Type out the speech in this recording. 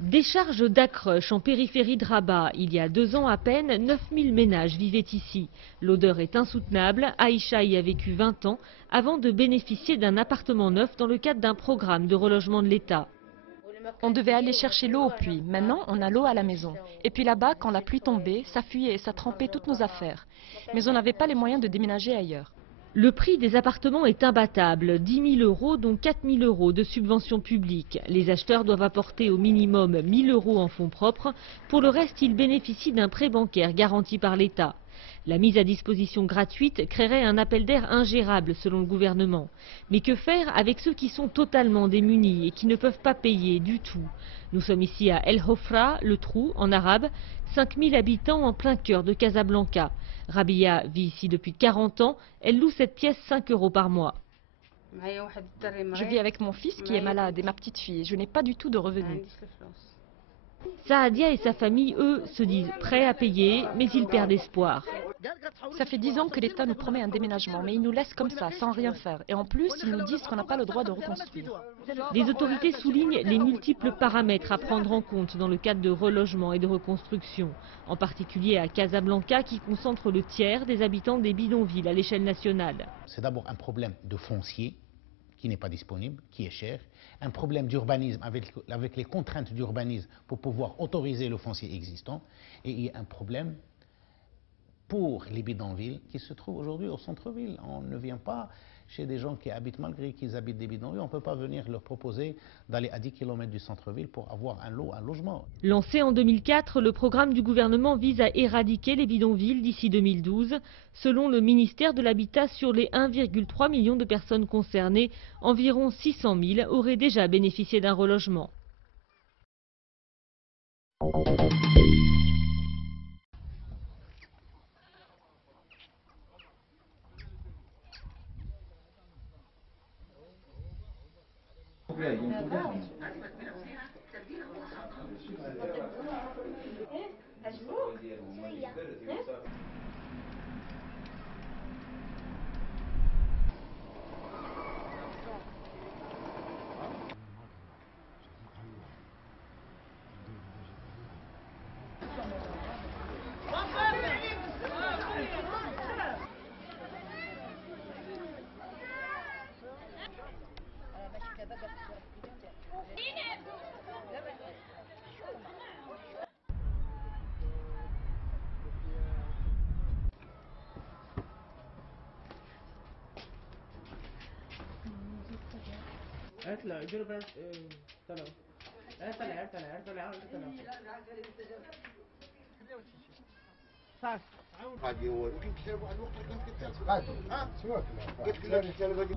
Décharge d'Akrush en périphérie de Rabat. Il y a 2 ans à peine, 9000 ménages vivaient ici. L'odeur est insoutenable. Aïcha y a vécu 20 ans avant de bénéficier d'un appartement neuf dans le cadre d'un programme de relogement de l'État. On devait aller chercher l'eau au puits. Maintenant, on a l'eau à la maison. Et puis là-bas, quand la pluie tombait, ça fuyait et ça trempait toutes nos affaires. Mais on n'avait pas les moyens de déménager ailleurs. Le prix des appartements est imbattable, 10 000 euros dont 4 000 euros de subventions publiques. Les acheteurs doivent apporter au minimum 1 000 euros en fonds propres. Pour le reste, ils bénéficient d'un prêt bancaire garanti par l'État. La mise à disposition gratuite créerait un appel d'air ingérable selon le gouvernement. Mais que faire avec ceux qui sont totalement démunis et qui ne peuvent pas payer du tout? Nous sommes ici à El Hofra, le trou en arabe, 5000 habitants en plein cœur de Casablanca. Rabia vit ici depuis 40 ans, elle loue cette pièce 5 euros par mois. Je vis avec mon fils qui est malade et ma petite fille. Je n'ai pas du tout de revenus. Saadia et sa famille, eux, se disent prêts à payer, mais ils perdent espoir. Ça fait 10 ans que l'État nous promet un déménagement, mais il nous laisse comme ça, sans rien faire. Et en plus, ils nous disent qu'on n'a pas le droit de reconstruire. Les autorités soulignent les multiples paramètres à prendre en compte dans le cadre de relogement et de reconstruction, en particulier à Casablanca qui concentre le tiers des habitants des bidonvilles à l'échelle nationale. C'est d'abord un problème de foncier qui n'est pas disponible, qui est cher, un problème d'urbanisme avec les contraintes d'urbanisme pour pouvoir autoriser le foncier existant, et il y a un problème pour les bidonvilles qui se trouvent aujourd'hui au centre-ville. On ne vient pas chez des gens qui habitent, malgré qu'ils habitent des bidonvilles, on ne peut pas venir leur proposer d'aller à 10 km du centre-ville pour avoir un logement. Lancé en 2004, le programme du gouvernement vise à éradiquer les bidonvilles d'ici 2012. Selon le ministère de l'Habitat, sur les 1,3 million de personnes concernées, environ 600 000 auraient déjà bénéficié d'un relogement. اطلع اديله بس طلع طلع طلع طلع طلع قاعد يوريك كتاب على الوقت. ها؟ قلت لك